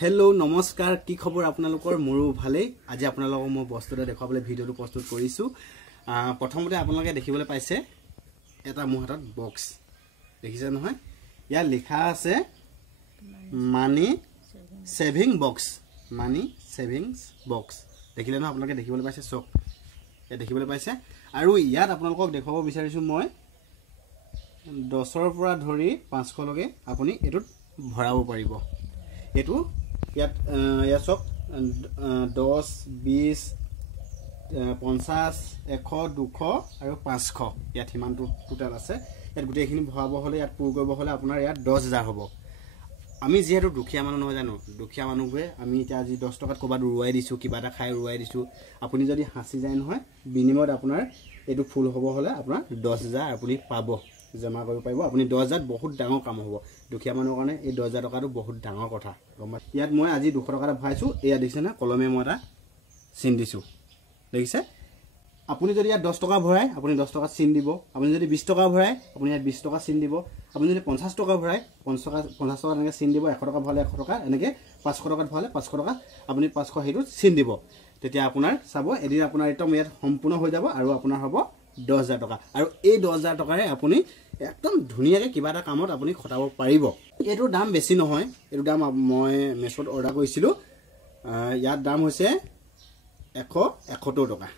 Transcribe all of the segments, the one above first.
hello नमस्कार की खबर आपनालोকৰ मोरो ভালেই আজি আপোনালোকক মই বস্তুটা দেখাবলৈ ভিডিওটো প্ৰস্তুত কৰিছো প্ৰথমতে আপোনালোকে দেখিবলৈ পাইছে এটা মোৰ হাতত বক্স দেখিছে নহয় ইয়াত লিখা আছে মানি সেভিং বক্স দেখিলে ন আপোনালোকে দেখিবলৈ পাইছে চক এ দেখিবলৈ পাইছে আৰু ইয়াত আপোনালোকক দেখাব বিচাৰিছো মই 10ৰ পৰা ধৰি 500 লগে আপুনি এটুত ভৰাব পাৰিব এটু ইয়াত চক 10 20 50 100 200 আৰু 500 ইয়াত হিমানটো টোটাল আছে ইয়াত গুটেখিনি ভৰাব হলে ইয়াত পুৰ কৰিব হলে আপোনাৰ ইয়াত 10000 হ'ব আমি যেহেতু দুখিয়া মানুহ নহয় জানো দুখিয়া মানুহৱে আমি এতিয়া আজি 10 টকাত কবাত ৰুৱাই দিছো কিবা এটা খাই ৰুৱাই দিছো আপুনি যদি হাসি যায় নহয় বিনিময়ত আপোনাৰ এটু ফুল হ'ব হলে আপোনাৰ 10000 আপুনি পাব জমা কৰিব পাৰিব আপুনি 10000 বহুত ডাঙৰ কাম হ'ব দুখিয়া মানুহৰ কাৰণে এই 10000 টকাটো বহুত ডাঙৰ কথা ইয়াত মই আজি 200 টকা ভৰাইছো এয়া দেখিছে না কলমে মই এটা চিন দিছো দেখিছে আপুনি যদি ইয়াত 10 টকা ভৰাই আপুনি 10 টকা চিন দিব আপুনি যদি 20 টকা ভৰাই আপুনি ইয়াত 20 টকা চিন দিব আপুনি যদি 50 টকা ভৰাই 50 টকা এনেকৈ চিন দিব 100 টকা ভৰালে 100 টকা এনেকৈ 500 টকাত ভৰালে 500 টকা আপুনি 500 হেতু চিন দিব তেতিয়া আপোনাৰ চাব এদিন আপোনাৰ একদম ইয়াত সম্পূৰ্ণ হৈ যাব আৰু আপোনাৰ হ'ব 10000 টকা আৰু এই 10000 টকাৰে আপুনি একদম ধুনিয়াকে কিবা এটা কামত আপুনি খটাব পাৰিব এটো দাম বেছি নহয় এটো দাম মই মেছত অৰ্ডাৰ কৰিছিলো ইয়াৰ দাম হৈছে 171 টকা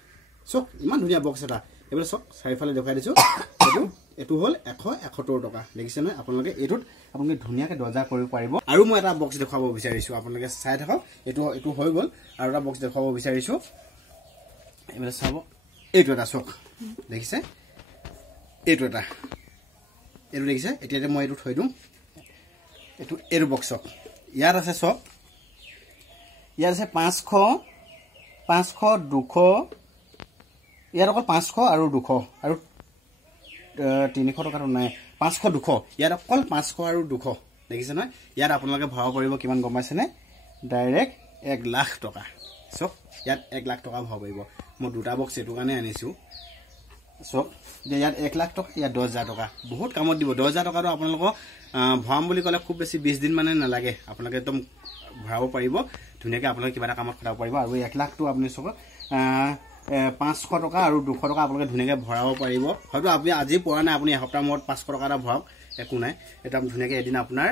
সক ইমান ধুনিয়া বক্স এটা এবাৰ সক চাৰিফালে দেখাই দিছো এটো হল 171 টকা দেখিছে নহয় আপোনালোকে এটোত আপোনালোকে ধুনিয়াকে দৰ্জা কৰিব পাৰিব আৰু মই এটা বক্স দেখাব বিচাৰিছো আপোনালোকে চাই থাকক এটো হৈ গল আৰু এটা বক্স দেখাব বিচাৰিছো এবাৰ চাব এটো এটা সক দেখিছে এটো এটা এটো দেখিছে এতিয়া মই এটো থৈ দিম এটো বক্সক ইয়াত আছে সব ইয়াত আছে 500 200 ইয়াত অকল 500 আৰু 200 আৰু 300 টকাটো নাই 500 200 ইয়াত অকল 500 আৰু 200 দেখিছে নহয় ইয়াত আপোনালোকে ভৰাব পাৰিব কিমান গম পাইছে নে ডাইৰেক্ট 1 লাখ টকা সব ইয়াত 1 লাখ টকা ভৰাব পাৰিব মই দুটা বক্স এটো কাৰণে আনিছো সব যে ইয়াত 1 লাখ টকা ইয়াত 10000 টকা বহুত কামত দিব 10000 টকাটো আপোনালোক ভৰাম বুলি ক'লে খুব বেছি 20 দিন মানে নালাগে আপোনালোকে একদম ভৰাব পাৰিব ধুনিয়াকে আপোনালোকে কিবা এটা কামত খটাব পাৰিব আৰু 1 লাখটো আপুনি সব 500 টকা আৰু 200 টকা আপোনালোকে ধুনিয়াকে ভৰাব পাৰিব হয়তো আপুনি আজি পৰা নাই আপুনি এসপ্তাহ মূৰত 500 টকা এটা ভৰাওক একো নাই এটা ধুনিয়াকে এদিন আপোনাৰ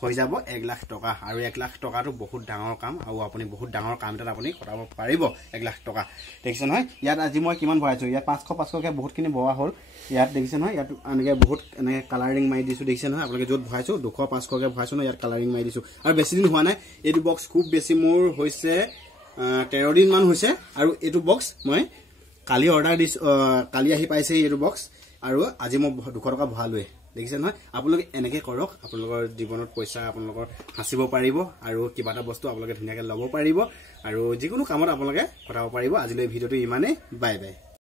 হৈ যাব 1 লাখ টকা আৰু 1 লাখ টকাটো বহুত ডাঙৰ কাম আৰু আপুনি বহুত ডাঙৰ কাম এটা আপুনি খটাব পাৰিব 1 লাখ টকা দেখিছে নহয় ইয়াত আজি মই কিমান ভৰাইছো ইয়াত 500 কে বহুতখিনি ভৰা হ'ল ইয়াত দেখিছে নহয় ইয়াত এনেকে বহুত এনেকে কালাৰিং মাৰি দিছো দেখিছে নহয় আপোনালোকে যত ভৰাইছো 200 500 কে ভৰাইছো ন ইয়াত কালাৰিং মাৰি দিছো আৰু বেছি দিন হোৱা নাই এইটো বক্স খুব বেছি মোৰ হৈছে 13 দিন মান হৈছে আৰু এইটো বক্স মই কালি অৰ্ডাৰ দিছো কালি আহি পাইছে এইটো বক্স আৰু আজি মই 200 টকা ভৰালোৱে দেখিছে নহয় আপোনালোকে এনেকে কৰক আপোনালোকৰ জীৱনত পইচা আপোনালোকৰ হাসিব পাৰিব আৰু কিবা এটা বস্তু আপোনালোকে ধুনিয়াকে ল'ব পাৰিব আৰু যিকোনো কামত আপোনালোকে খটাব পাৰিব আজিলৈ ভিডিওটো ইমানে বাই বাই